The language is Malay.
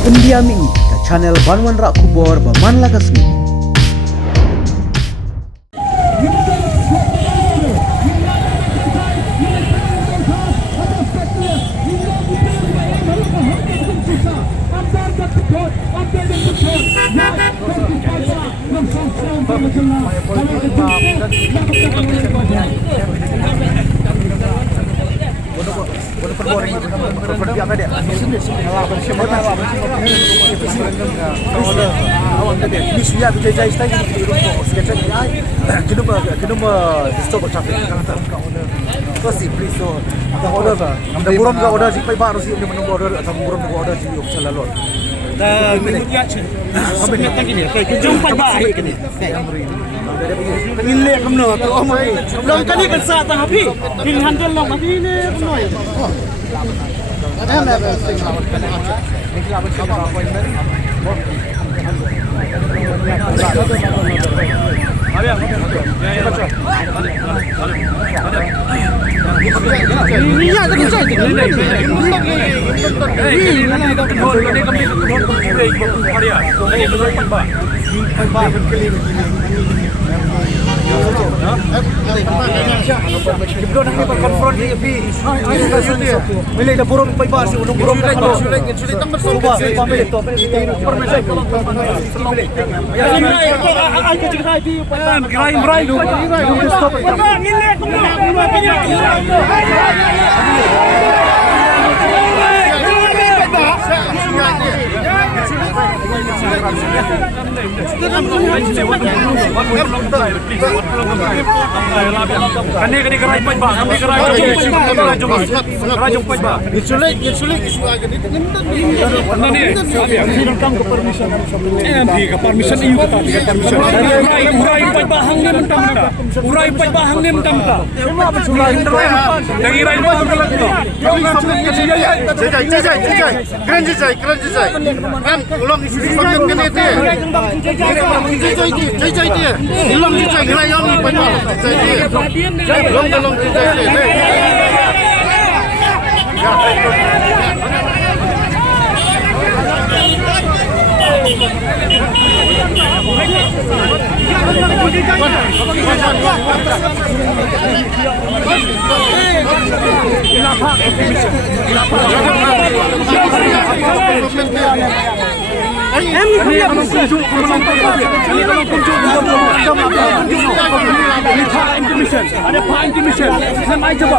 Pendiam ini ke channel Banwan Rak Kubor Baman Lagasmi. Pengilek kemana tu omai. Long kali kan sat tapi pilihan dia long tapi ni kemana. Bila dah burung paiba si unung burung dah sulit tambah soba pamil to permesai ai ke jigrai di merai lu stop ngilek Kani gerai pai ba, kami gerai jom pai ba. Insulik isu aja ni. Nani? Kami kam ke permission. Nanti ke permission iu kata ke permission. Urai pai ba hang ni mentam ta. Urai pai ba hang ni mentam ta. Kenapa sulai? Yang irai ba keren jejai. Kan ulang isu semakin kene tu. Jejai dia. Ulang jejai gerai yang ni pai ba. Long ada Pak Intimation. Samai coba.